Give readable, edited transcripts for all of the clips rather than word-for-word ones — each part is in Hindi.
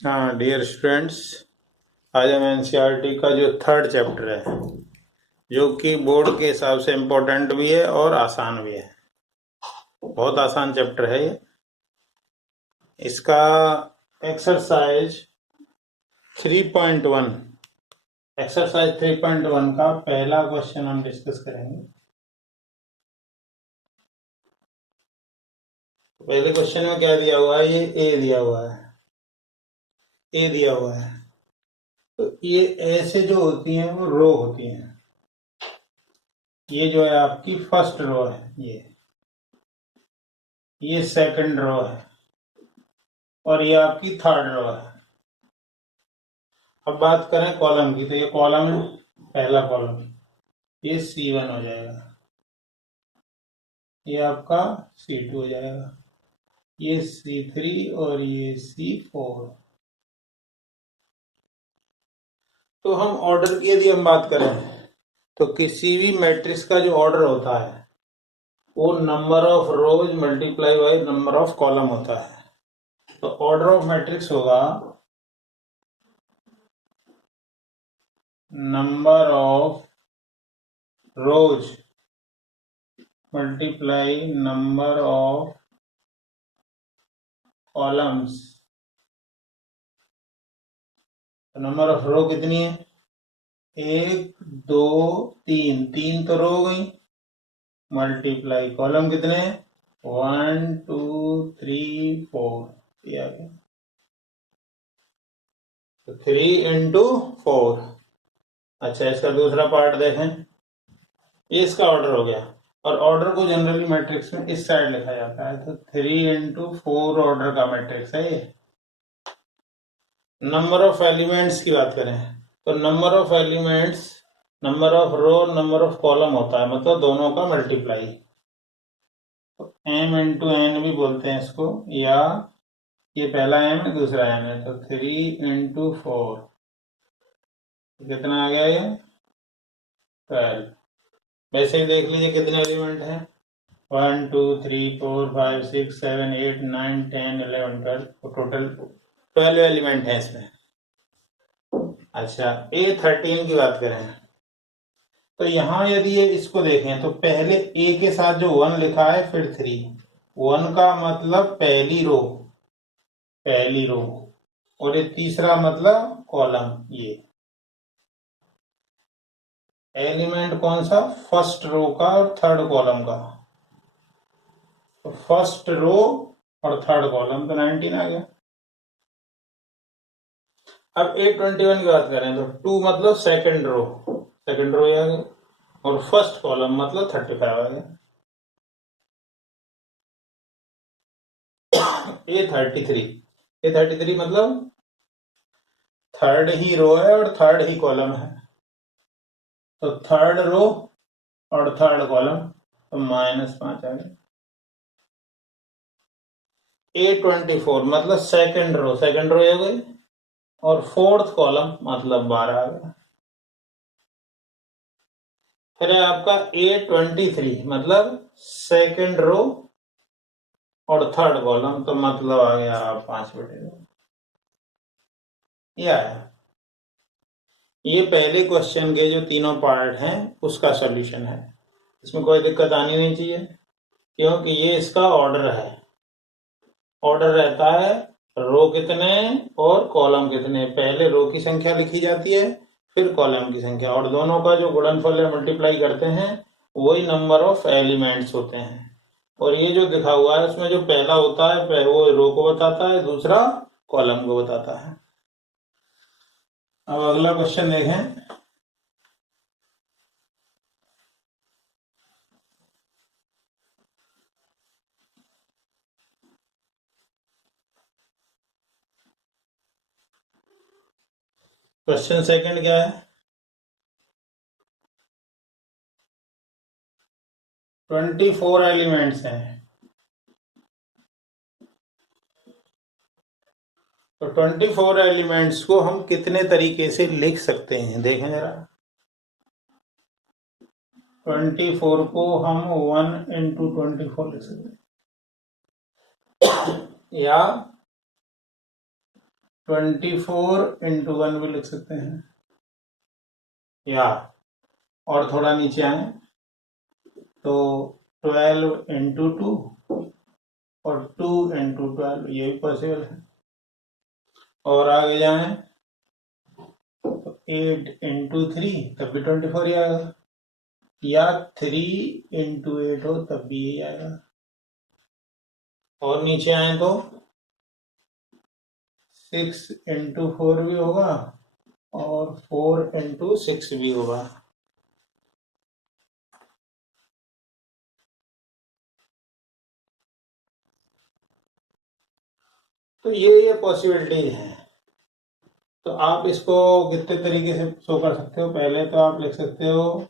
हाँ डियर स्टूडेंट्स, आज हम एनसीईआरटी का जो थर्ड चैप्टर है, जो कि बोर्ड के हिसाब से इम्पोर्टेंट भी है और आसान भी है। बहुत आसान चैप्टर है ये। इसका एक्सरसाइज 3.1 एक्सरसाइज 3.1 का पहला क्वेश्चन हम डिस्कस करेंगे। पहले क्वेश्चन में क्या दिया हुआ है? ये ए दिया हुआ है, ए दिया हुआ है। तो ये ऐसे जो होती हैं वो रो होती हैं। ये जो है आपकी फर्स्ट रो है, ये सेकंड रो है और ये आपकी थर्ड रो है। अब बात करें कॉलम की, तो ये कॉलम है, पहला कॉलम, ये C1 हो जाएगा, ये आपका C2 हो जाएगा, ये C3 और ये C4। तो हम ऑर्डर की यदि हम बात करें, तो किसी भी मैट्रिक्स का जो ऑर्डर होता है वो number of rose multiply by number of column होता है। तो ऑर्डर ऑफ मैट्रिक्स होगा number of rose multiply number of columns. तो नंबर ऑफ रो कितनी है? 1 2 3, 3 तो रो हो गई, मल्टीप्लाई कॉलम कितने? 1 2 3 4, ये आ गया। तो 3 into 4। अच्छा, इसका दूसरा पार्ट देखें, ये इसका ऑर्डर हो गया। और ऑर्डर को जनरली मैट्रिक्स में इस साइड लिखा जाता है, तो 3 into 4 ऑर्डर का मैट्रिक्स है ये। नंबर ऑफ एलिमेंट्स की बात करें, तो number of elements number of row number of column होता है, मतलब दोनों का मल्टीप्लाई। तो m×n भी बोलते हैं इसको, या ये पहला m है दूसरा m है, तो 3 into 4 कितना आ गया? ये 12। वैसे ही देख लीजिए कितने एलिमेंट हैं, 1 2 3 4 5 6 7 8 9 10 11 12, तो टोटल 12 एलिमेंट है इसमें। अच्छा, A13 की बात करें, तो यहां यदि ये इसको देखें, तो पहले ए के साथ जो 1 लिखा है, फिर 3। 1 का मतलब पहली रो, और ये तीसरा मतलब कॉलम। ये एलिमेंट कौन सा? फर्स्ट रो का और थर्ड कॉलम का। तो फर्स्ट रो और थर्ड कॉलम, तो 19 आ गया। अब A21 की बात करें, तो 2 मतलब सेकंड रो आ गया, और फर्स्ट कॉलम मतलब 35 आ गया। A33 मतलब थर्ड ही रो है और थर्ड ही कॉलम है, तो थर्ड रो और थर्ड कॉलम, तो -5 आ गया। A24 मतलब सेकंड रो हो गई, और फोर्थ कॉलम मतलब 12 आ गया। फिर है आपका A23 मतलब सेकंड रो और थर्ड कॉलम, तो मतलब आ गया 5/2। ये आया। ये पहले क्वेश्चन के जो तीनों पार्ट हैं उसका सॉल्यूशन है। इसमें कोई दिक्कत आनी नहीं चाहिए, क्योंकि ये इसका ऑर्डर है। ऑर्डर रहता है रो कितने और कॉलम कितने, पहले रो की संख्या लिखी जाती है, फिर कॉलम की संख्या, और दोनों का जो गुणनफल या मल्टीप्लाई करते हैं वही नंबर ऑफ एलिमेंट्स होते हैं। और ये जो दिखा हुआ है उसमें जो पहला होता है वो रो को बताता है, दूसरा कॉलम को बताता है। अब अगला क्वेश्चन देखें। क्वेश्चन सेकंड क्या है? 24 एलिमेंट्स हैं, तो 24 एलिमेंट्स को हम कितने तरीके से लिख सकते हैं, देखें जरा। 24 को हम 1 into 24 लिख सकते हैं, या 24 × 1 भी लिख सकते हैं, या और थोड़ा नीचे आए तो 12 × 2 और 2 × 12, ये भी पॉसिबल है। और आगे जाएं तो 8 × 3 तब भी 24 ही आएगा, या 3 × 8 हो तब भी यही आएगा। और नीचे आए तो 6 × 4 भी होगा और 4 × 6 भी होगा। तो ये पॉसिबिलिटीज हैं। तो आप इसको कितने तरीके से शो कर सकते हो? पहले तो आप लिख सकते हो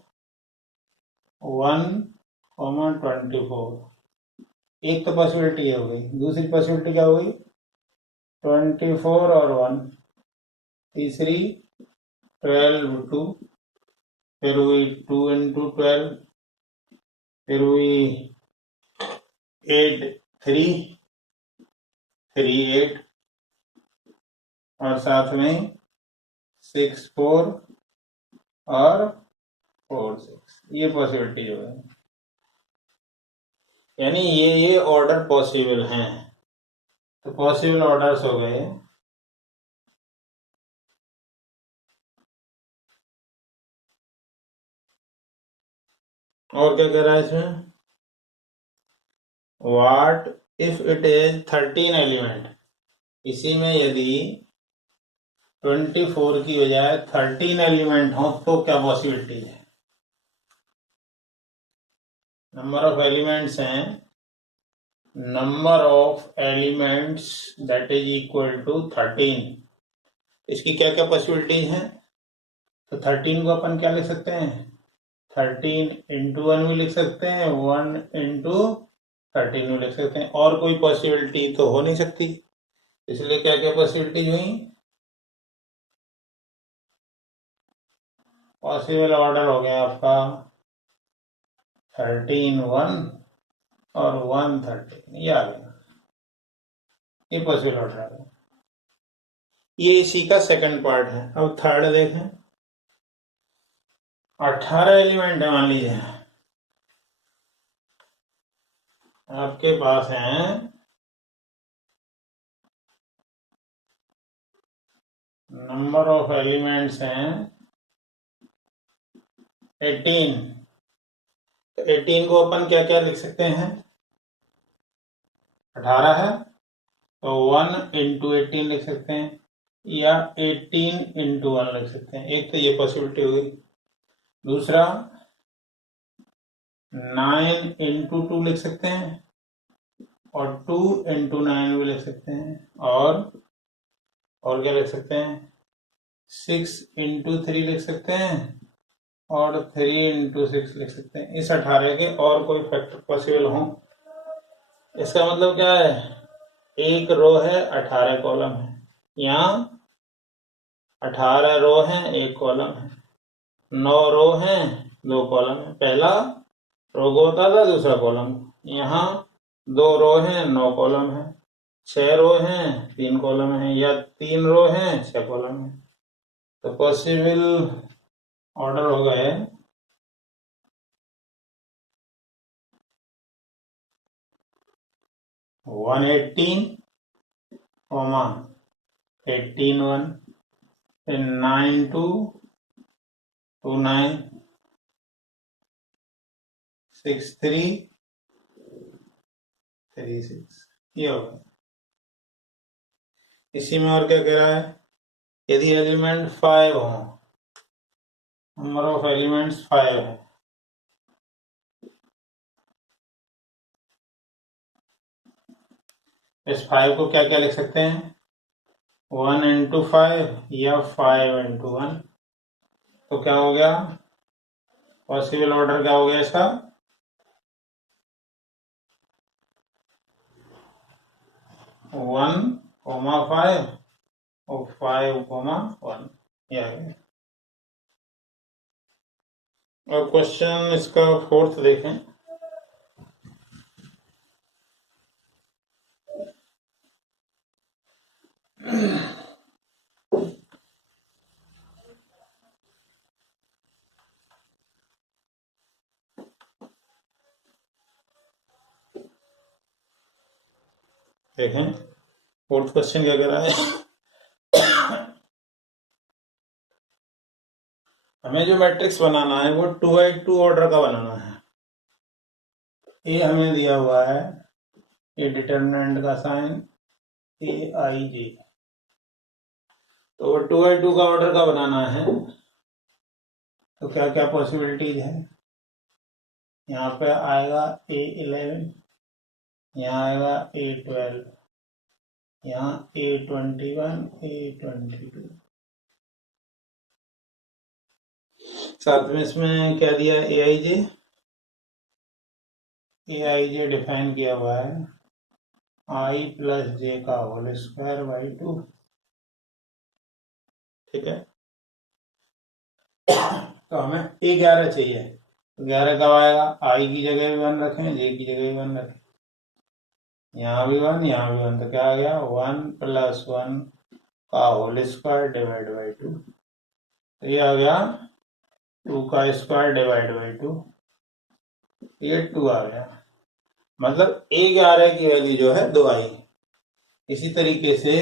1,24, एक तो पॉसिबिलिटी हो गई। दूसरी पॉसिबिलिटी क्या हो गई? 24 और 1। तीसरी 12 2, फिर हुई 2 × 12, फिर हुई 8 3 3 8, और साथ में 6 4 और 4 6, ये पॉसिबिलिटी हो गई। यानी ये ऑर्डर पॉसिबल हैं। तो पॉसिबल ऑर्डर्स हो गए। और क्या कह रहा है इसमें? What if it is 13 element, इसी में यदि 24 की बजाय 13 एलिमेंट हो तो क्या पॉसिबिलिटी है? नंबर ऑफ एलिमेंट्स हैं, number of elements that is equal to 13। इसकी क्या क्या पॉसिबिलिटी है? तो 13 को अपन क्या लिख सकते हैं? 13 × 1 भी लिख सकते हैं, 1 × 13 भी लिख सकते हैं, और कोई पॉसिबिलिटी तो हो नहीं सकती। इसलिए क्या क्या पॉसिबिलिटीज हुई? पॉसिबल ऑर्डर हो गया आपका 13 1 और 1 13, ये आ गया, ये पॉसिबल ऑर्डर आ गया। ये इसी का सेकंड पार्ट है। अब थर्ड देखें। 18 एलिमेंट है, मान लीजिए आपके पास हैं नंबर ऑफ एलिमेंट्स हैं 18। तो 18 को अपन क्या क्या लिख सकते हैं? 18 है तो 1 × 18 लिख सकते हैं, या 18 × 1 लिख सकते हैं। एक तो ये पॉसिबिलिटी हो गई। दूसरा 9 × 2 लिख सकते हैं, और 2 × 9 भी लिख सकते हैं, और क्या लिख सकते हैं? 6 × 3 लिख सकते हैं, और 3 × 6 लिख सकते हैं। इस 18 के और कोई फैक्टर पॉसिबल हो? इसका मतलब क्या है? एक रो है, 18 कॉलम है, यहाँ 18 रो हैं, एक कॉलम है, 9 रो हैं, 2 कॉलम है। पहला रो को होता था, दूसरा कॉलम। यहाँ 2 रो हैं, 9 कॉलम है, 6 रो हैं, 3 कॉलम है, या 3 रो हैं, 6 कॉलम है। तो पॉसिबल ऑर्डर हो गए 118, 18 1, फिर 9 2 2 9, 6 3 3 6, ये होगा। इसी में और क्या कह रहा है? यदि एलिमेंट 5 हो, नंबर ऑफ एलिमेंट्स 5 है, इस 5 को क्या क्या लिख सकते हैं? 1 × 5 या 5 × 1। तो क्या हो गया? पॉसिबल ऑर्डर क्या हो गया इसका? 1, 5 और 5, 1, ये आ गया। और क्वेश्चन इसका फोर्थ देखें। देखें फोर्थ क्वेश्चन क्या कह रहा है। हमें जो मैट्रिक्स बनाना है वो 2x2 ऑर्डर का बनाना है। ये हमें दिया हुआ है, ये डिटरमिनेंट का साइन AIJ, तो 2x2 का ऑर्डर का बनाना है। तो क्या क्या पॉसिबिलिटीज है, यहाँ पे आएगा A11, यहाँ आएगा A12, यहाँ A21, A22, साथ में इसमें क्या दिया है AIJ डिफाइन किया हुआ है I प्लस J का होल स्क्वायर बाई 2। ठीक है, तो हमें A11 चाहिए, तो 11 कब आएगा, I की जगह भी 1 रखें, J की जगह भी 1 रखें, यहाँ भी 1, यहाँ भी 1, तो क्या आ गया 1 प्लस 1 का होल स्क्वायर डिवाइड बाई 2, तो ये आ गया 2 का स्क्वायर डिवाइड बाई 2, ये 2 आ गया। मतलब A11 की वैल्यू जो है 2 आई। इसी तरीके से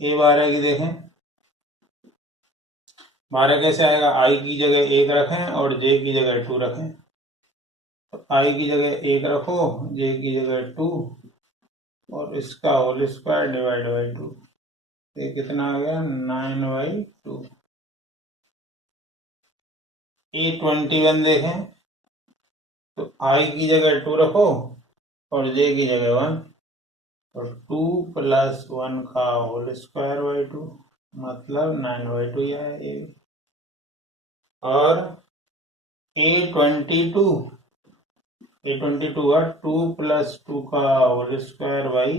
A12 की देखें, 12 कैसे आएगा, I की जगह 1 रखें और J की जगह 2 रखें, तो I की जगह 1 रखो, J की जगह 2 और इसका होल स्क्वायर डिवाइड बाई 2, ये कितना आ गया 9/2। A21 देखें, तो I की जगह 2 रखो और J की जगह 1, और 2 प्लस 1 का होल स्क्वायर बाई 2, मतलब 9/2 ही है। और A22 का 2 प्लस 2 का होल स्क्वायर बाई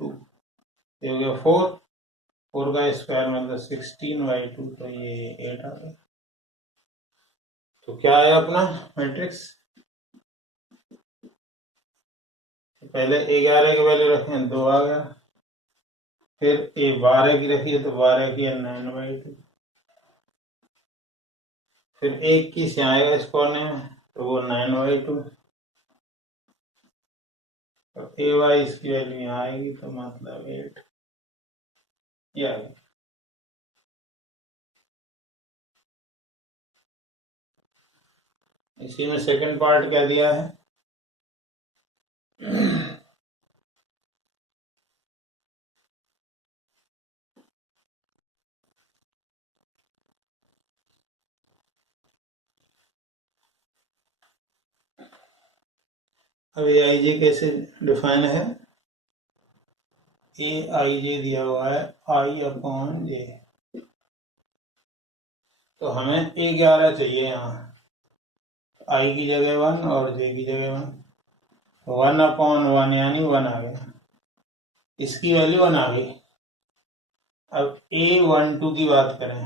2, ये हो गया 4 का स्क्वायर मतलब 16/2, तो ये 8 आ गया। तो क्या आया अपना मैट्रिक्स, पहले A11 की वैल्यू रखें 2 आ गया, फिर A12 की रखिए तो 12 की 9/2, फिर 21 यहाँ आएगा इस कोने में तो वो 9/2, और A22 की वैल्यू यहाँ आएगी तो मतलब 8, ये आ गया। इसी में सेकंड पार्ट क्या दिया है, अब AIJ कैसे डिफाइन है, AIJ दिया हुआ है I/J, तो हमें A11 चाहिए, यहाँ I की जगह 1 और J की जगह 1, 1/1 यानी 1 आ गया, इसकी वैल्यू 1 आ गई। अब A12 की बात करें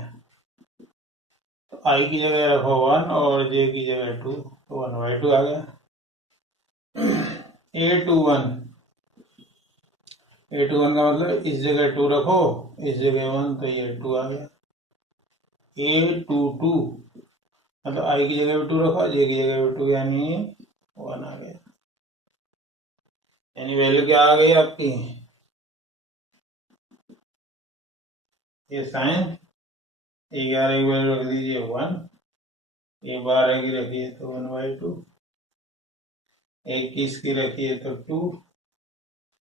तो I की जगह रखो 1 और J की जगह 2, तो 1/2 आ गया। A21 का मतलब इस जगह 2 रखो, इस जगह 1, तो ये 2 आ गया। A22 मतलब I की जगह भी 2 रखो, J की जगह भी 2, यानी 1 आ गया। यानी वैल्यू क्या आ गई आपकी, ये साइन A11 की वैल्यू रख दीजिए 1, A12 की रखिए तो 1/2, 21 की रखिए तो 2,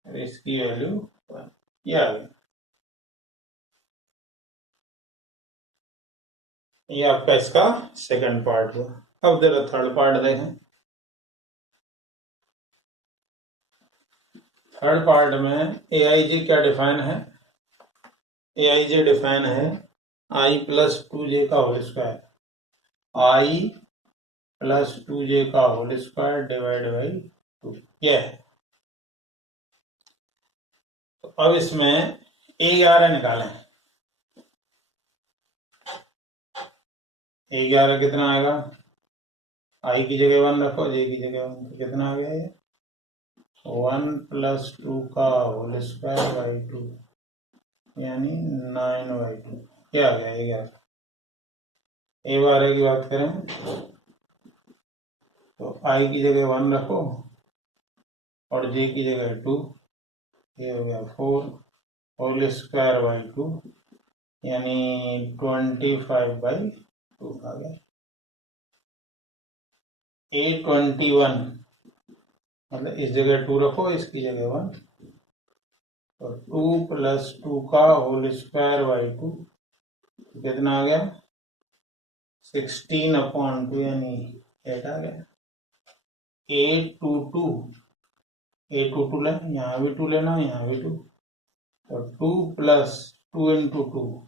और इसकी वैल्यू 1, ये आ गया। ये आपका इसका सेकंड पार्ट हुआ। अब जरा थर्ड पार्ट देखें। थर्ड पार्ट में AIJ क्या डिफाइन है, AIJ डिफाइन है I प्लस 2J का whole square, I plus 2J का होल स्क्वायर डिवाइड बाई 2, यह है। तो अब इसमें A11 निकालें, A11 कितना आएगा, I की जगह 1 रखो, J की जगह 1, तो कितना आ गया ये 1 प्लस 2 का होल स्क्वायर बाई 2, यानी 9/2, क्या आ गया A11। A12 की बात करें तो I की जगह 1 रखो और J की जगह 2, ये हो गया 4 होल स्क्वायर बाई 2 यानी 25/2 आ गया। A21 मतलब इस जगह 2 रखो, इसकी जगह 1, और 2 + 2 का होल स्क्वायर बाई 2 कितना आ गया 16/2 यानी 8 आ गया। A22 लेना, यहाँ भी 2 लेना, यहाँ भी 2, और 2 + 2 × 2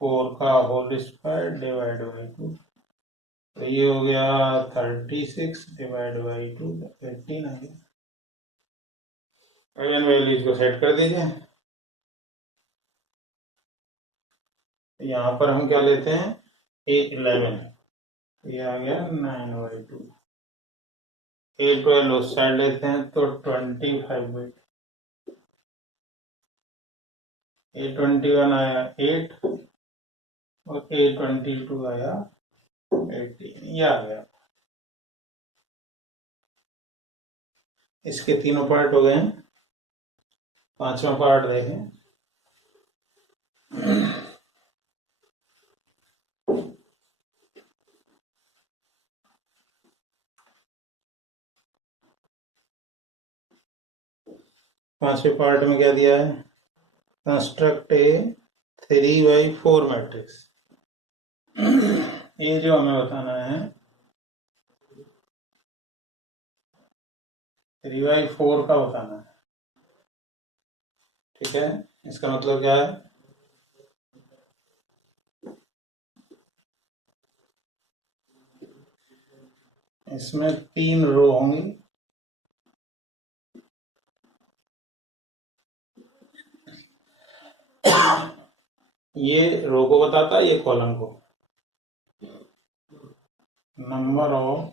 4 का होल स्क्वायर डिवाइड बाई 2, तो ये हो गया 36 डिवाइड बाई 2 18 आ गया। आइगन वैल्यूज को सेट कर दीजिए। यहाँ पर हम क्या लेते हैं A11, ये आ गया 9/2। A12 उस साइड लेते हैं तो 25/2। A21 आया 8 और A22 आया 18, ये आ गया। इसके तीनों पार्ट हो गए हैं। पांचवा पार्ट देखें। पांचवें पार्ट में क्या दिया है, कंस्ट्रक्ट ए 3/4 मैट्रिक्स। ये जो हमें बताना है 3/4 का बताना है, ठीक है। इसका मतलब क्या है, इसमें 3 रो होंगी, ये रो को बताता है, ये कॉलम को। नंबर ऑफ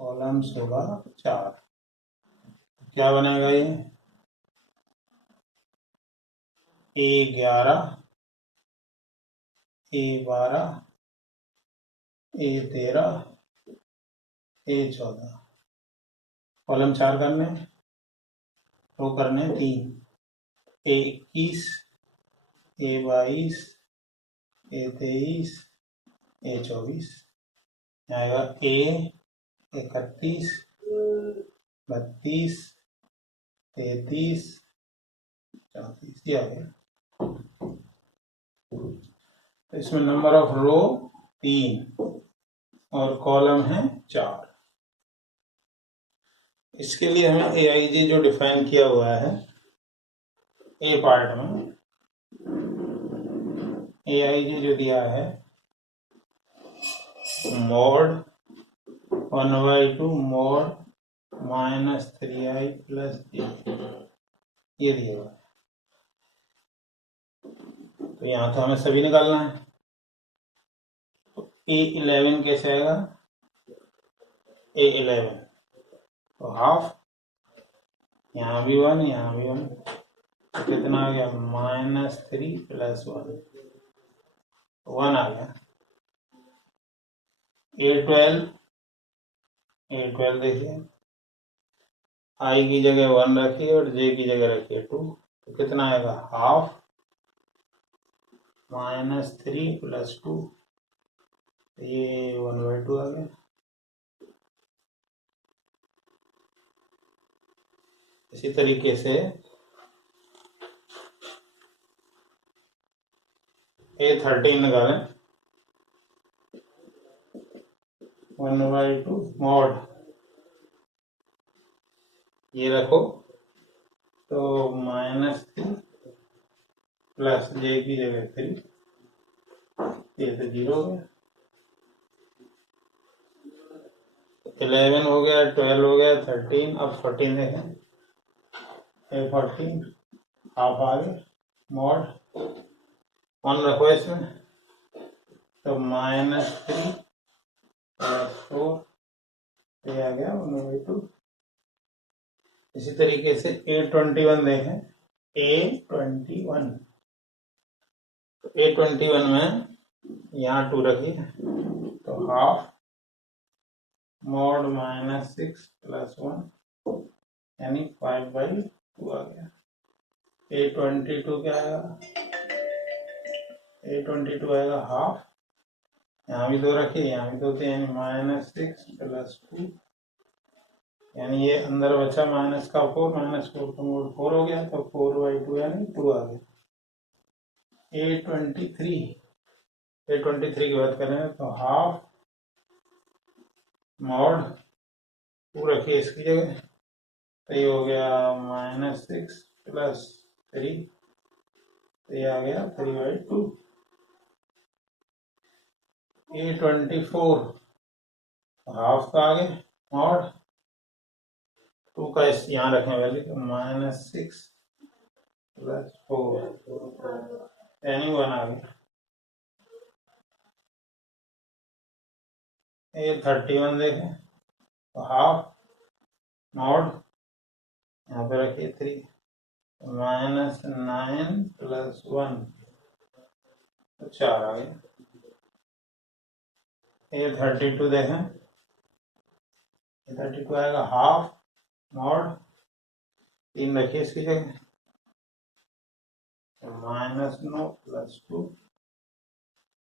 कॉलम्स होगा 4, क्या बनेगा ये A11 A12 A13 A14, column 4 करने, रो करने 3, A21 A22 A23 A24, आएगा A31 32 33 34, ये आ गया। तो इसमें नंबर ऑफ रो 3 और कॉलम है 4। इसके लिए हमें AIJ जो डिफाइन किया हुआ है ए पार्ट में, AIJ जो दिया है mod 1/2 mod -3i + j, ये दिया हुआ है। तो यहाँ तो हमें सभी निकालना है। तो A11 कैसे आएगा, A11 तो हाफ, यहाँ भी 1 यहाँ भी 1, तो कितना आ गया -3 + 1 आ गया। A12 देखिए, I की जगह 1 रखिए और J की जगह रखिए 2, तो कितना आएगा हाफ -3 + 2, ये 1/2 आ गया। इसी तरीके से A13 निकालें, 1/2 mod, ये रखो तो -3 + J की जगह 3, ये तो 0 हो गया। 11 हो गया, 12 हो गया, 13, अब 14 देखें, A14 हाफ आ गया, mod 1 रखो इसमें, तो -3 + 4, ये आ गया 1/2। इसी तरीके से A21 देखें, A21 में यहाँ 2 रखिए, तो हाफ mod -6 + 1 यानी 5/2 आ गया। A22 क्या आएगा? A22 आएगा हाफ, यहाँ भी 2 रखिए, यहाँ भी 2 थे, यानी -6 + 2, यानी ये अंदर बचा माइनस का 4, -4 का मूल 4 हो गया, तो 4/2 यानी 2 आ गया। A23 की बात करें तो हाफ मॉड 2 रखिए इसकी जगह, तो ये हो गया -6 + 3, तो ये आ गया 3/2। A24 हाफ का आगे मॉड 2 का इस यहाँ रखें वैल्यू, तो -6 + 4 यानी 1 आ गया। A31 देखें तो हाफ मॉड यहाँ पे रखिए 3, -9 + 1 तो 4 आ गया। A32 देखें, A32 आएगा हाफ मॉड 3 रखिए इसकी जगह, -9 + 2,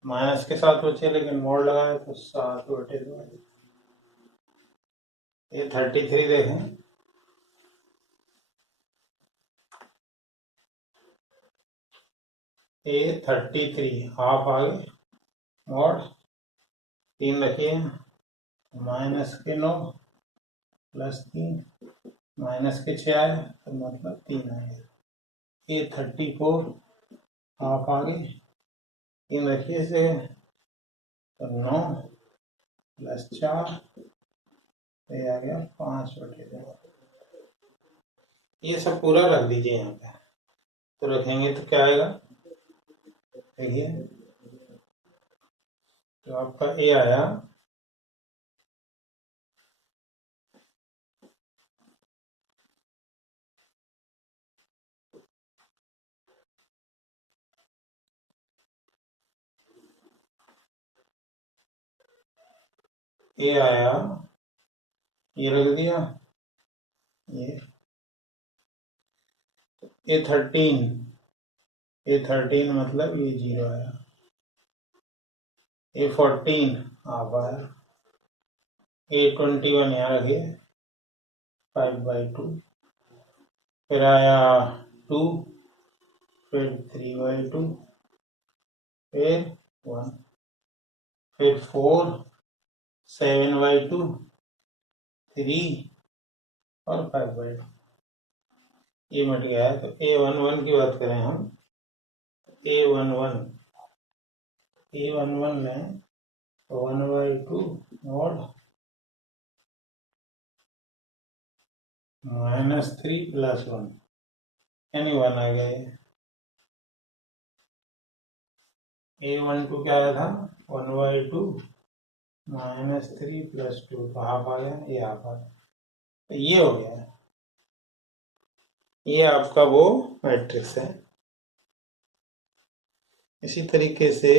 माइनस के साथ बचे लेकिन मोड लगाए तो 7/2। A33 देखें, A33 हाफ आगे मॉड 3 रखिए, -9 + 3, -6 आए तो मतलब 3 आए। A34 हाफ आगे 3 रखिए इसे, तो 9 + 4, ये आ गया 5/2। ये सब पूरा रख दीजिए यहाँ पे, तो रखेंगे तो क्या आएगा देखिए, तो आपका ए आया ये रख दिया, ये A13 मतलब ये 0 आया। A14 हाफ आया। A21 यहाँ रखिए 5/2, फिर आया 2, फिर 3/2, फिर 1, फिर 4, 7/2, 3 और 5/2, ये मिट गया है। तो A11 की बात करें हम, A11 में 1/2 मॉड -3 + 1 यानी 1 आ गया। A12 क्या आया था? 1/2 -3 + 2, तो हाफ आ गया, ये हाफ आ गया, तो ये हो गया। ये आपका वो मैट्रिक्स है। इसी तरीके से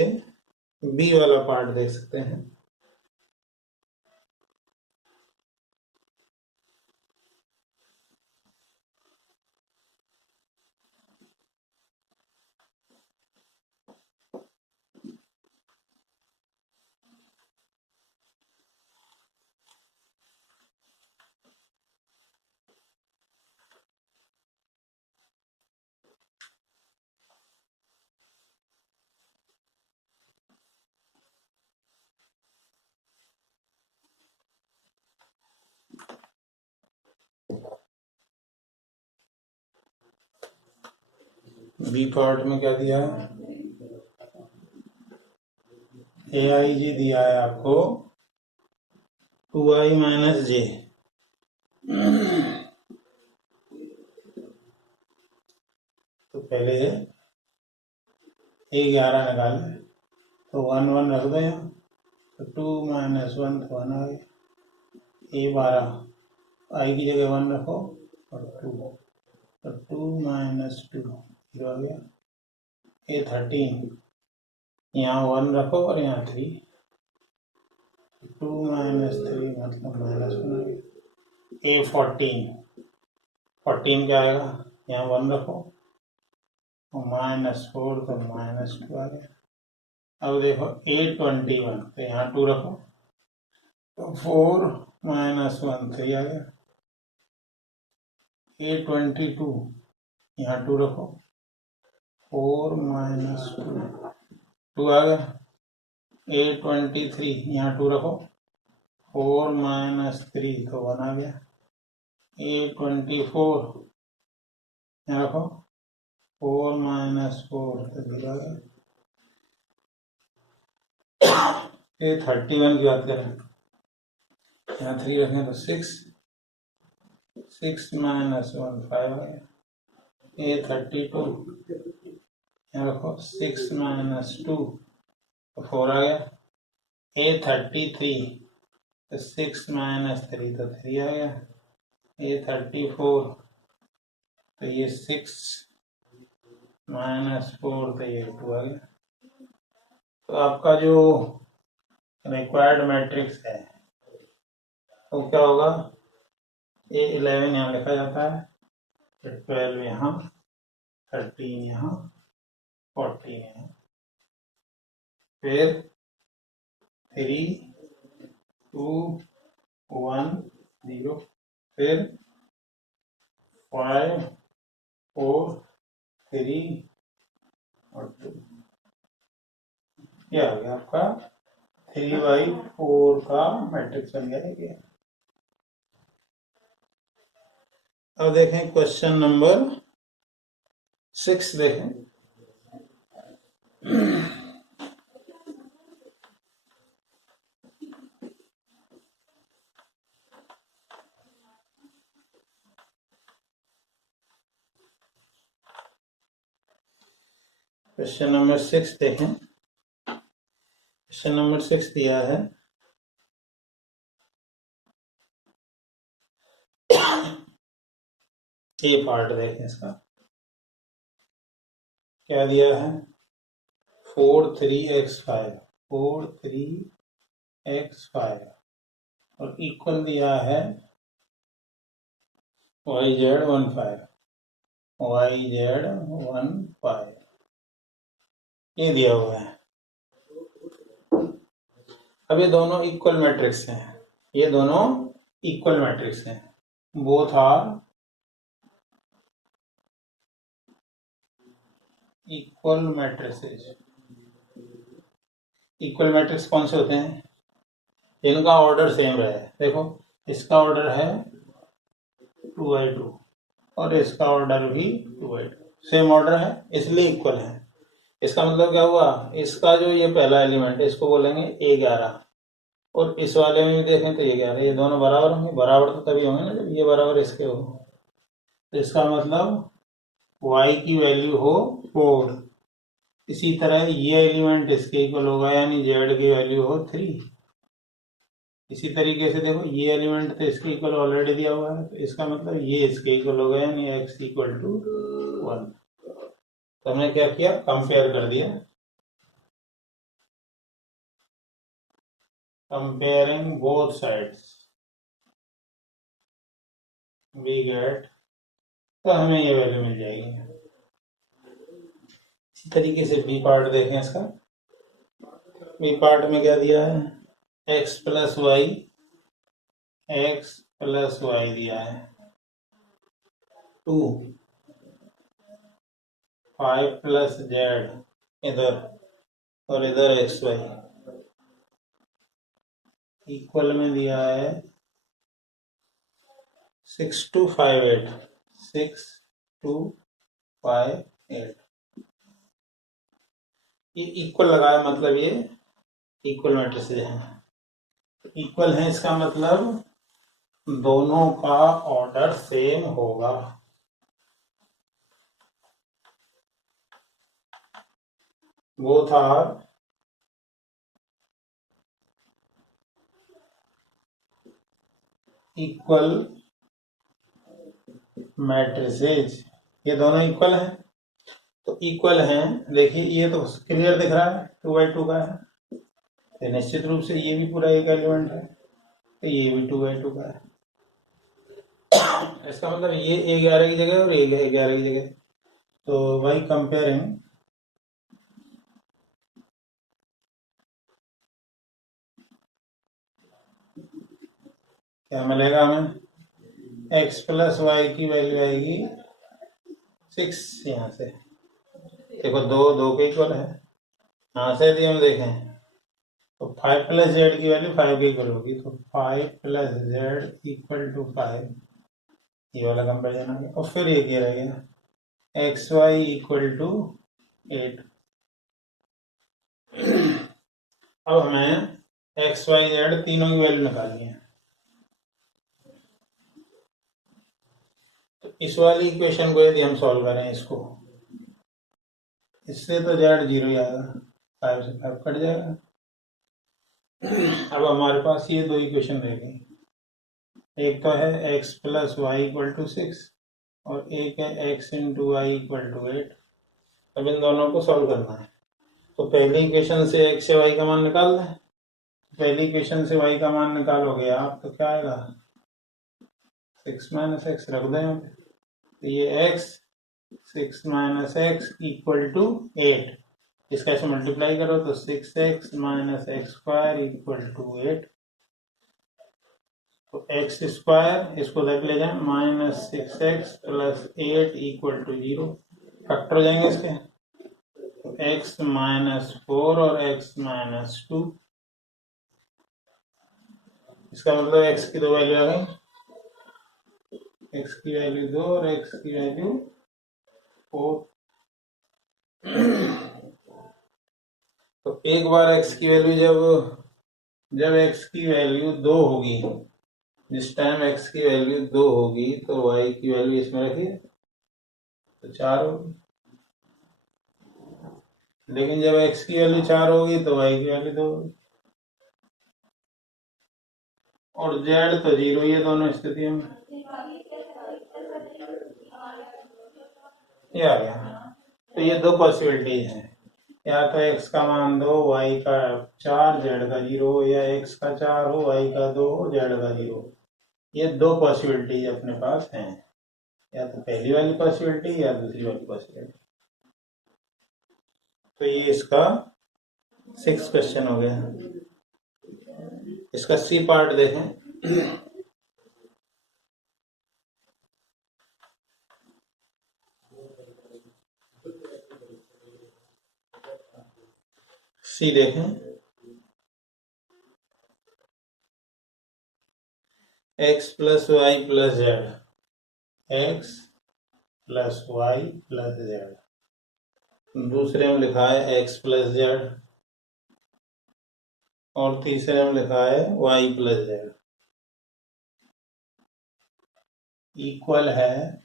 बी वाला पार्ट देख सकते हैं। बी पार्ट में क्या दिया है? AIG दिया है आपको 2i - j, तो पहले A11 निकाले, तो 1 1 रख दो यहाँ, तो 2 - 1 तो 1 आ गया। A12 i की जगह 1 रखो और 2, तो 2 - 2 0 आ गया। A13 यहाँ 1 रखो और यहाँ 3, 2 - 3 मतलब -1 आ गया। A14 14 क्या आएगा, यहाँ 1 रखो, -4 तो -2 आ गया। अब देखो 821 तो यहाँ 2 रखो, तो 4 - 1 3 आ गया। 822 यहाँ 2 रखो, 4 - 2 2 आ गया। 823 यहाँ 2 रखो, 4 - 3 तो 1 आ गया। 824 यहाँ रखो, 4 - 4 तो 0 आ गया। 31 की बात करें, यहाँ 3 रखें तो 6 - 1 5 आ गया। 32 यहाँ रखो, 6 - 2 तो 4 आ गया। 33 तो 6 - 3 तो 3 आ गया। 34 तो ये 6 - 4 तो ये 2 आ गया। तो आपका जो रिक्वायर्ड मैट्रिक्स है वो क्या होगा, A11 यहाँ लिखा जाता है, 12 यहाँ, 13 यहाँ, 14 यहाँ, फिर 3 2 1 0, फिर 5 4 3 और 2। क्या हो गया आपका 3/4 का मैट्रिक्स बन गया। अब देखें क्वेश्चन नंबर 6 देखें। क्वेश्चन नंबर 6 देखें। क्वेश्चन नंबर 6 दिया है, ये पार्ट देखें इसका क्या दिया है, 4 3x5 4 3x5 और इक्वल दिया है yz 15 ये दिया हुआ है। अब ये दोनों इक्वल मैट्रिक्स हैं, ये दोनों इक्वल मैट्रिक्स हैं, both are equal matrices. Equal matrix कौन से होते हैं, इनका ऑर्डर सेम रहे। देखो इसका ऑर्डर है 2/2 और इसका ऑर्डर भी 2/2, सेम ऑर्डर है इसलिए इक्वल है। इसका मतलब क्या हुआ, इसका जो ये पहला एलिमेंट है इसको बोलेंगे A11 और इस वाले में भी देखें तो ये 11, ये दोनों बराबर होंगे। बराबर तो तभी होंगे ना जब ये बराबर इसके हो। तो इसका मतलब y की वैल्यू हो 4, इसी तरह ये एलिमेंट इसके इक्वल होगा यानी z की वैल्यू हो 3। इसी तरीके से देखो ये एलिमेंट तो इसके इक्वल ऑलरेडी दिया हुआ है, तो इसका मतलब ये इसके इक्वल होगा यानी x = 1। तो हमने क्या किया, कंपेयर कर दिया। Comparing both sides we get, तो हमें ये वैल्यू मिल जाएगी। इसी तरीके से बी पार्ट देखें इसका। बी पार्ट में क्या दिया है, x + y दिया है, 2 5 + z इधर और इधर xy इक्वल में दिया है 6 2 5 8 6 2 5 8। ये इक्वल लगाया मतलब ये इक्वल मैट्रिसेस हैं। इक्वल है इसका मतलब दोनों का ऑर्डर सेम होगा। बोथ आर इक्वल मैट्रिसेस, ये दोनों इक्वल हैं। तो इक्वल हैं, देखिए ये तो क्लियर दिख रहा है 2/2 का है, तो निश्चित रूप से ये भी पूरा एक एलिमेंट है, तो ये भी 2/2 का है। इसका मतलब ये A11 की जगह और ये A11 की जगह, तो भाई कंपेयरिंग क्या मिलेगा हमें, x प्लस वाई की वैल्यू आएगी 6 यहाँ से, देखो दो दो के इक्वल है, यहाँ से यदि हम देखें तो 5 प्लस जेड की वैल्यू 5 के इक्वल होगी, तो 5 प्लस जेड इक्वल टू 5, ये वाला कंपेरिजन आ गया। और फिर ये क्या रह गया, एक्स वाई इक्वल टू 8। अब हमें एक्स वाई जेड तीनों की वैल्यू निकालनी है, तो इस वाली इक्वेशन को यदि हम सॉल्व करें इसको, इससे तो जेड 0 ही आएगा, 5 से 5 कट जाएगा। अब हमारे पास ये दो इक्वेशन रह गई, एक तो है x plus y equal to 6 और एक है x into y equal to 8। अब इन दोनों को सॉल्व करना है, तो पहली इक्वेशन से x से y का मान निकाल दें। पहली इक्वेशन से y का मान निकालोगे आप तो क्या आएगा, 6 माइनस एक्स रख दें यहाँ पे, तो ये x 6 minus x equal to 8, इसका ऐसे मल्टीप्लाई करो तो 6x minus x square equal to 8, तो एक्स स्क्वायर इसको उधर ले जाए, minus 6x plus 8 equal to 0, factor हो जाएंगे इसके, तो x माइनस 4 और x माइनस 2, इसका मतलब x की दो वैल्यू आ गई, x की वैल्यू 2 और x की वैल्यू 4। तो एक बार x की वैल्यू जब x की वैल्यू 2 होगी, जिस टाइम x की वैल्यू 2 होगी तो y की वैल्यू इसमें रखिए तो 4 होगी, लेकिन जब x की वैल्यू 4 होगी तो y की वैल्यू 2 होगी, और z तो 0 ही है दोनों स्थितियों में, ये आ गया। तो ये दो पॉसिबिलिटीज हैं, या तो x का मान 2 y का 4 z का 0, या x का 4 हो y का 2 हो z का 0। ये दो पॉसिबिलिटीज अपने पास हैं, या तो पहली वाली पॉसिबिलिटी या दूसरी वाली पॉसिबिलिटी। तो ये इसका 6 क्वेश्चन हो गया। इसका सी पार्ट देखें, सी देखें, x plus y plus z, x plus y plus z, दूसरे में लिखा है x प्लस जेड, और तीसरे में लिखा है y प्लस जेड, इक्वल है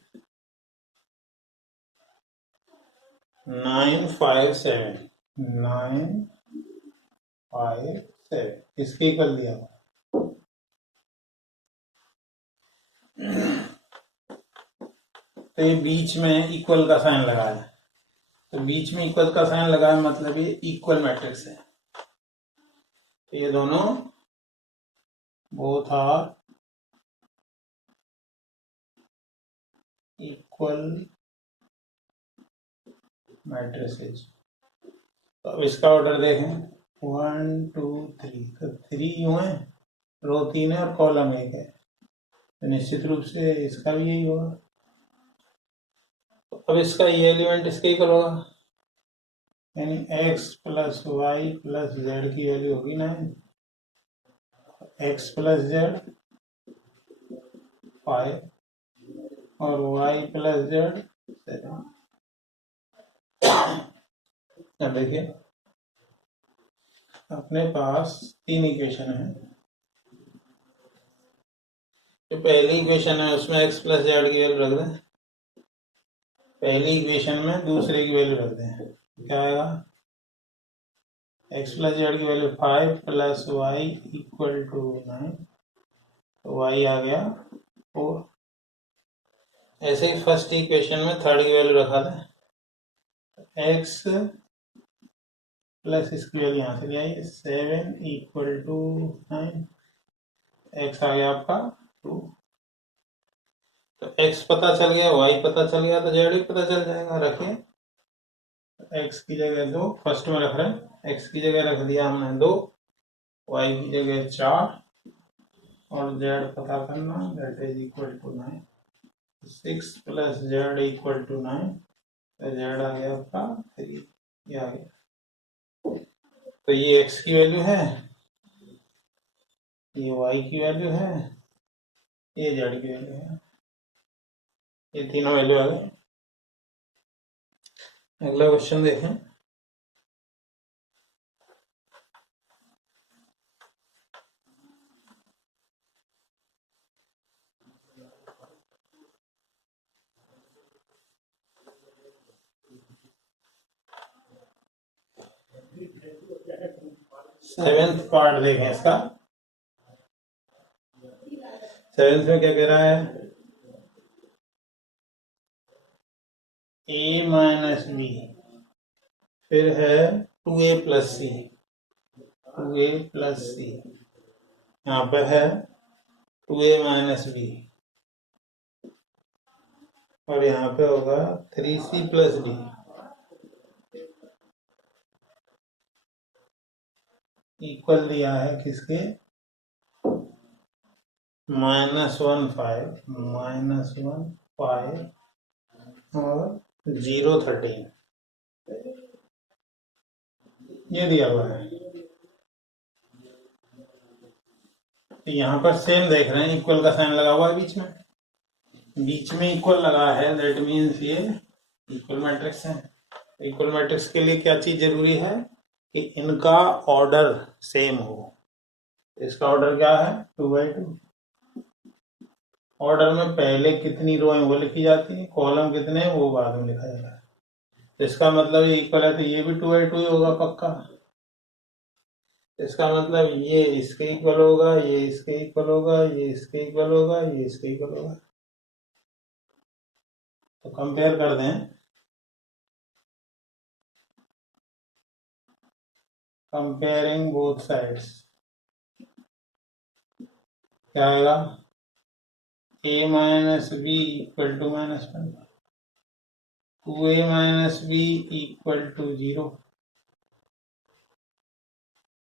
957, 957 किसके इक्वल दिया, तो ये बीच में इक्वल का साइन लगा है, तो बीच में इक्वल का साइन लगा है मतलब ये इक्वल मैट्रिक्स है, तो ये दोनों बोथ आर इक्वल मैट्रिसेस। तो अब इसका ऑर्डर देखें, 1 2 3, तो 3 यूं है, रो 3 है और कॉलम 1 है, तो निश्चित रूप से इसका भी यही होगा। अब इसका ये एलिमेंट इसके इक्वल होगा, यानी x plus y plus z की वैल्यू होगी 9, x प्लस जेड 5 और y प्लस जेड 7। अब देखिए अपने पास तीन इक्वेशन है, जो पहली इक्वेशन है उसमें x प्लस जेड की वैल्यू रख दें, पहली इक्वेशन में दूसरे की वैल्यू रख दें, क्या आएगा, x प्लस जेड की value 5 plus y equal to 9, तो y आ गया 4। ऐसे ही फर्स्ट इक्वेशन में थर्ड की वैल्यू रखा था, x प्लस इसकी वैल्यू यहाँ से ले आई 7 इक्वल टू 9, x आ गया आपका 2। तो x पता चल गया, y पता चल गया, तो z भी पता चल जाएगा। रखिए x की जगह 2, फर्स्ट में रख रहे हैं, x की जगह रख दिया हमने 2, y की जगह 4 और z पता करना, that is equal to 9। 6 plus z equal to 9, तो z आ गया आपका 3, ये आ गया। तो ये x की वैल्यू है, ये y की वैल्यू है, ये z की वैल्यू है, ये तीनों वैल्यू आ गए। अगला क्वेश्चन देखें। सेवेंथ पार्ट देखें इसका। सेवेंथ में क्या कह रहा है, a माइनस बी, फिर है 2a प्लस सी, 2a प्लस सी, यहाँ पे है 2a माइनस बी, और यहाँ पे होगा 3c प्लस डी। इक्वल दिया है किसके, -1 5 और 0 13, ये दिया हुआ है। तो यहाँ पर सेम देख रहे हैं, इक्वल का साइन लगा हुआ है बीच में इक्वल लगा है, दैट मीन्स ये इक्वल मैट्रिक्स है। इक्वल मैट्रिक्स के लिए क्या चीज जरूरी है कि इनका ऑर्डर सेम हो। इसका ऑर्डर क्या है, 2x2। ऑर्डर में पहले कितनी रो है वो लिखी जाती है, कॉलम कितने हैं वो बाद में लिखा जाता है। तो इसका मतलब ये इक्वल है, तो ये भी 2x2 ही होगा पक्का। इसका मतलब ये इसके इक्वल होगा, ये इसके इक्वल होगा, ये इसके इक्वल होगा, ये इसके इक्वल होगा। तो कंपेयर कर दें, कंपेयरिंग बोथ साइड्स, क्या आएगा, a minus b equal to -1, 2a minus b equal to 0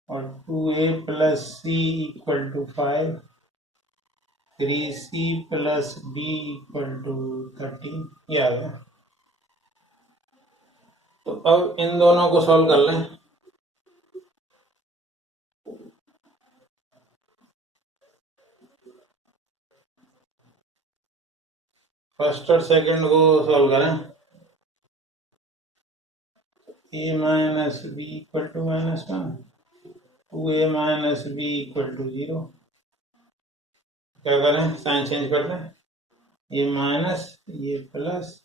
और 2a plus c equal to 5, 3c plus d equal to 13, ये आ गया। तो अब इन दोनों को सॉल्व कर लें। फर्स्ट और सेकंड को सॉल्व करें, a minus b equal to -1, 2a minus b equal to 0। क्या करें, साइन चेंज कर दें, ये माइनस, ये प्लस,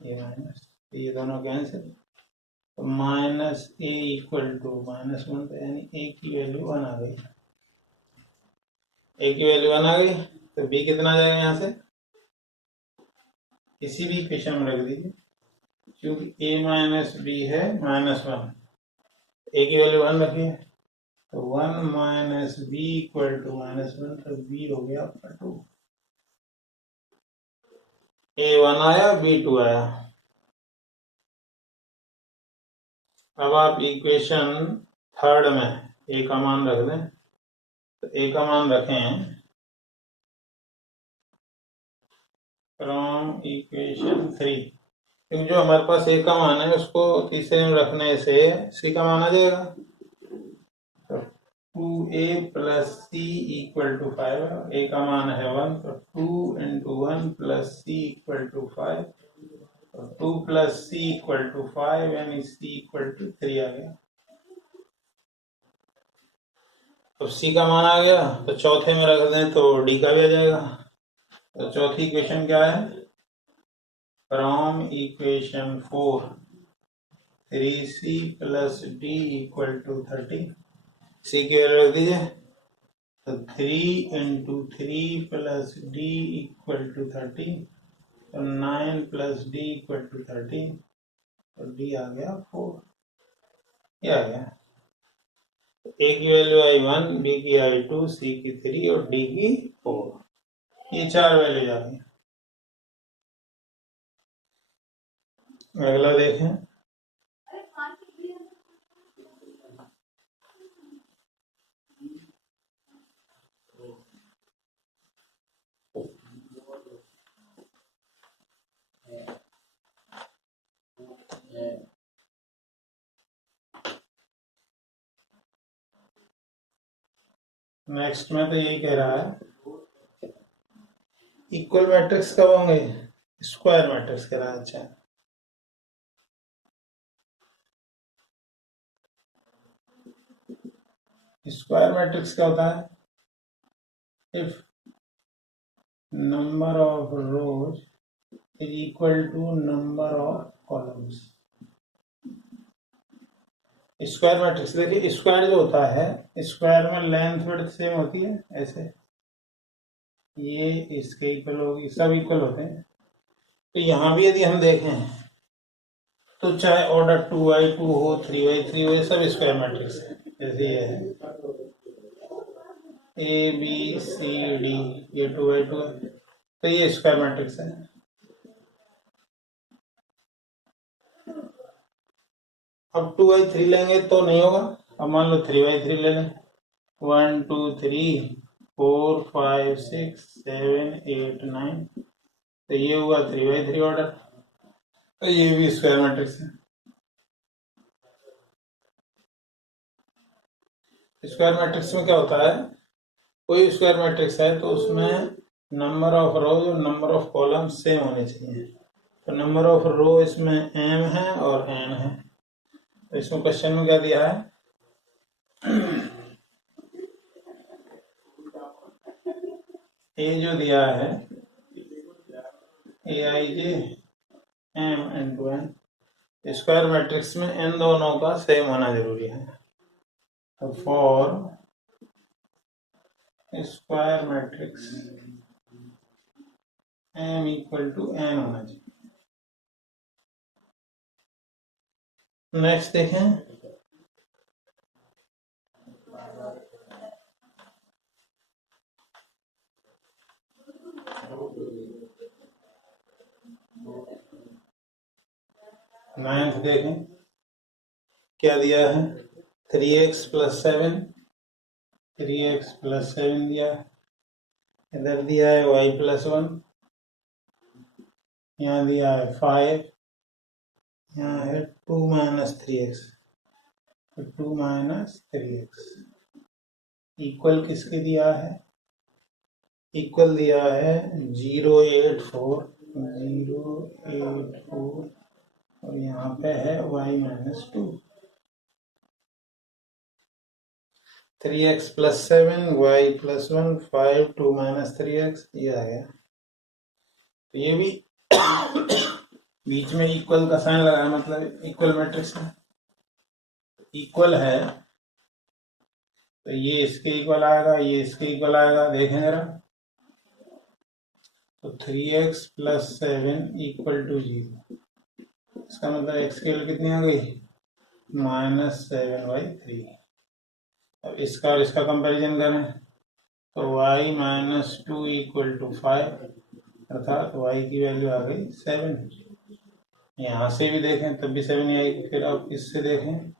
ये माइनस, ये दोनों कैंसिल, तो माइनस a इक्वल टू -1, तो यानी a की वैल्यू 1 आ गई। a की वैल्यू 1 आ गई, तो b कितना आ जाएगा, यहाँ से किसी भी इक्वेशन में रख दीजिए, क्योंकि a माइनस बी है -1, a की वैल्यू 1 रखी है, तो 1 माइनस बी इक्वल टू -1, तो b हो गया आपका 2। a 1 आया, b 2 आया। अब आप इक्वेशन थर्ड में a का मान रख दें, तो a का मान रखें फ्रॉम इक्वेशन 3, क्योंकि जो हमारे पास a का मान है उसको तीसरे में रखने से c का मान आ जाएगा। तो 2a plus c equal to 5, a का मान है 1, तो 2 into 1 plus c equal to 5, तो 2 प्लस सी इक्वल टू 5, यानी c इक्वल टू 3 आ गया। तो c का मान आ गया, तो चौथे में रख दें तो d का भी आ जाएगा। तो चौथी इक्वेशन क्या है, from equation 4 3c plus d equal to 30, c की वैल्यू रख दीजिए, तो 3 into 3 plus d equal to 30, तो 9 प्लस d इक्वल टू 13, तो d आ गया 4, ये आ गया। a की वैल्यू आई 1, b की आई 2, c की 3 और d की 4, ये 4 वैल्यू आ गई। अगला देखें। नेक्स्ट में तो यही कह रहा है इक्वल मैट्रिक्स कब होंगे, स्क्वायर मैट्रिक्स कह रहा है। अच्छा, स्क्वायर मैट्रिक्स क्या होता है, if number of rows is equal to number of columns. Square matrix देखिए, स्क्वायर जो होता है, स्क्वायर में लेंथ विड्थ सेम होती है, ऐसे ये इसके इक्वल होगी, सब इक्वल होते हैं। तो यहाँ भी यदि हम देखें तो चाहे ऑर्डर 2x2 हो, 3x3 हो, ये सब स्क्वायर मैट्रिक्स है। जैसे ये है ए बी सी डी, ये 2x2 है, तो ये स्क्वायर मैट्रिक्स है। अब 2x3 लेंगे तो नहीं होगा। अब मान लो 3x3 ले लें, 1 2 3 4 5 6 7 8 9, तो ये हुआ 3x3 ऑर्डर, तो ये भी स्क्वायर मैट्रिक्स है। स्क्वायर मैट्रिक्स में क्या होता है, कोई स्क्वायर मैट्रिक्स है तो उसमें नंबर ऑफ रोज और नंबर ऑफ कॉलम सेम होने चाहिए। तो नंबर ऑफ रो इसमें m है और n है। तो इसमें क्वेश्चन में क्या दिया है, ए जो दिया है A I J M into N, square matrix में इन दोनों का सेम होना जरूरी है। तो for square matrix m equal to n होना चाहिए। नेक्स्ट देखें, नाइन्थ देखें क्या दिया है, 3x प्लस 7, 3x प्लस 7 दिया, इधर दिया है y प्लस 1, यहाँ दिया है 5, यहाँ है 2 माइनस 3x, तो 2 माइनस 3x इक्वल किसके दिया है, इक्वल दिया है 084 और यहाँ पे है y minus 2, 3x plus 7 y plus 1 5 2 minus 3x, ये आ गया। तो ये भी बीच में इक्वल का साइन लगा, मतलब इक्वल मैट्रिक्स है, इक्वल है तो ये इसके इक्वल आएगा, ये इसके इक्वल आएगा। देखें जरा, तो 3x प्लस 7 इक्वल टू 0, इसका मतलब x की वैल्यू कितनी आ गई, -7/3। अब इसका और इसका कंपैरिजन करें तो y माइनस 2 इक्वल टू 5, अर्थात y की वैल्यू आ गई 7। यहाँ से भी देखें तब भी 7 ही आएगी। फिर आप इससे देखें,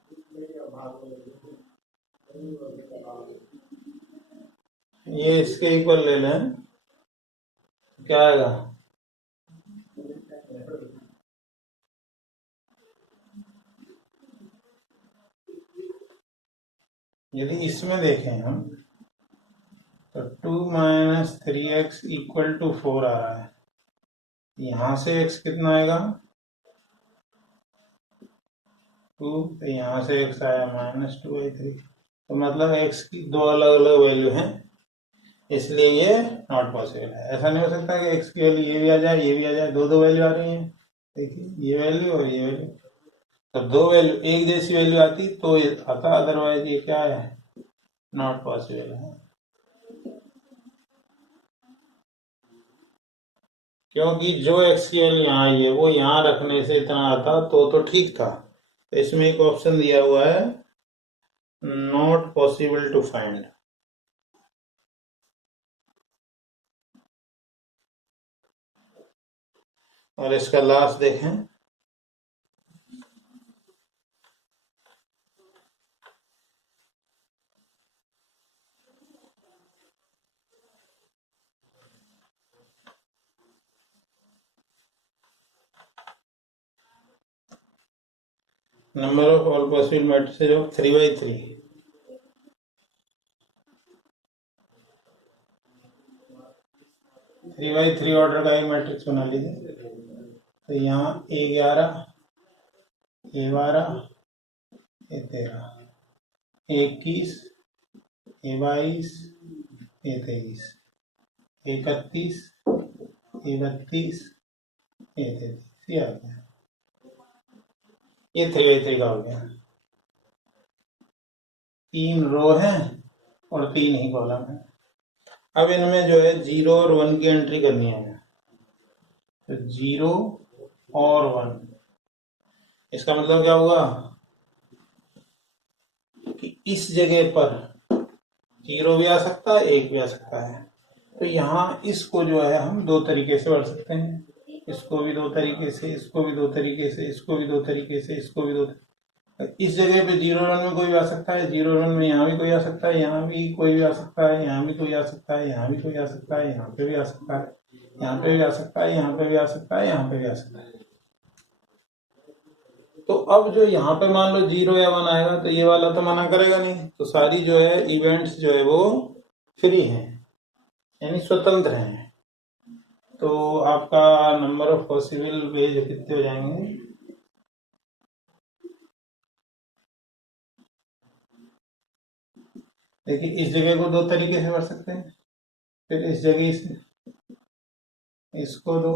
ये इसके इक्वल ले लें, क्या आएगा, यदि इसमें देखें हम तो 2 माइनस 3x इक्वल टू 4 आ रहा है। यहाँ से x कितना आएगा 2, तो यहाँ से x आया -2/3। तो मतलब x की दो अलग अलग वैल्यू हैं, इसलिए ये नॉट पॉसिबल है। ऐसा नहीं हो सकता कि x की वैल्यू ये भी आ जाए ये भी आ जाए, दो दो वैल्यू आ रही हैं। देखिए ये वैल्यू और ये वैल्यू, तो दो वैल्यू एक जैसी वैल्यू आती तो ये आता, अदरवाइज ये क्या है, नॉट पॉसिबल है। क्योंकि जो x की वैल्यू यहाँ आई है वो यहाँ रखने से इतना आता तो ठीक था। तो इसमें एक ऑप्शन दिया हुआ है नॉट पॉसिबल टू फाइंड। और इसका लास्ट देखें, number of all possible matrices of 3x3। 3x3 order का एक मैट्रिक्स बना लीजिए। तो यहाँ A11, A12, A13, A21, A22, A23, A31, A32, A33, ये आ गया। ये 3x3 का हो गया। 3 रो हैं और 3 ही कॉलम है। अब इनमें जो है 0 और 1 की एंट्री करनी है। तो 0 और 1, इसका मतलब क्या हुआ कि इस जगह पर 0 भी आ सकता है, 1 भी आ सकता है। तो यहाँ इसको जो है हम दो तरीके से पढ़ सकते हैं। इसको भी दो तरीके से, इसको भी दो तरीके से, इसको भी दो तरीके से, इसको भी दो। इस जगह पे 0 रन में कोई भी आ सकता है, 0 रन में यहाँ भी कोई आ सकता है, यहाँ भी कोई भी आ सकता है, यहाँ भी कोई आ सकता है, यहाँ भी कोई आ सकता है, यहाँ पे भी आ सकता है, यहाँ पे भी आ सकता है, यहाँ पे भी आ सकता है, यहाँ पे भी आ सकता है। तो अब जो यहाँ पे मान लो 0 या 1 आएगा तो ये वाला तो मना करेगा नहीं। तो सारी जो है इवेंट्स जो है वो फ्री हैं, यानी स्वतंत्र हैं। तो आपका नंबर ऑफ पॉसिबल वेज कितने हो जाएंगे? देखिए, इस जगह को दो तरीके से पढ़ सकते हैं, फिर इस जगह से इसको दो,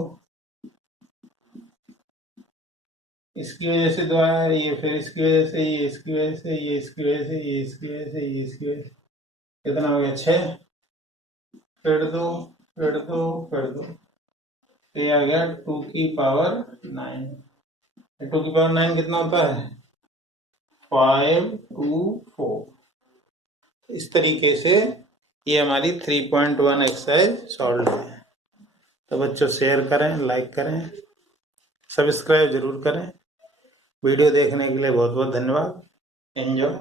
इसकी वजह से दो आया ये, फिर इसकी वजह से ये, इसकी वजह से ये, इसकी वजह से ये, इसकी वजह से ये, इसकी वजह से कितना हो गया? 6। फिर दो, फिर दो, फिर दो, तो ये आ गया 2 की पावर 9। 2 की पावर 9 कितना होता है? 5, 2, 4। इस तरीके से ये हमारी 3.1 एक्सरसाइज सॉल्व है। तो बच्चों शेयर करें, लाइक करें, सब्सक्राइब जरूर करें। वीडियो देखने के लिए बहुत बहुत धन्यवाद। एंजॉय।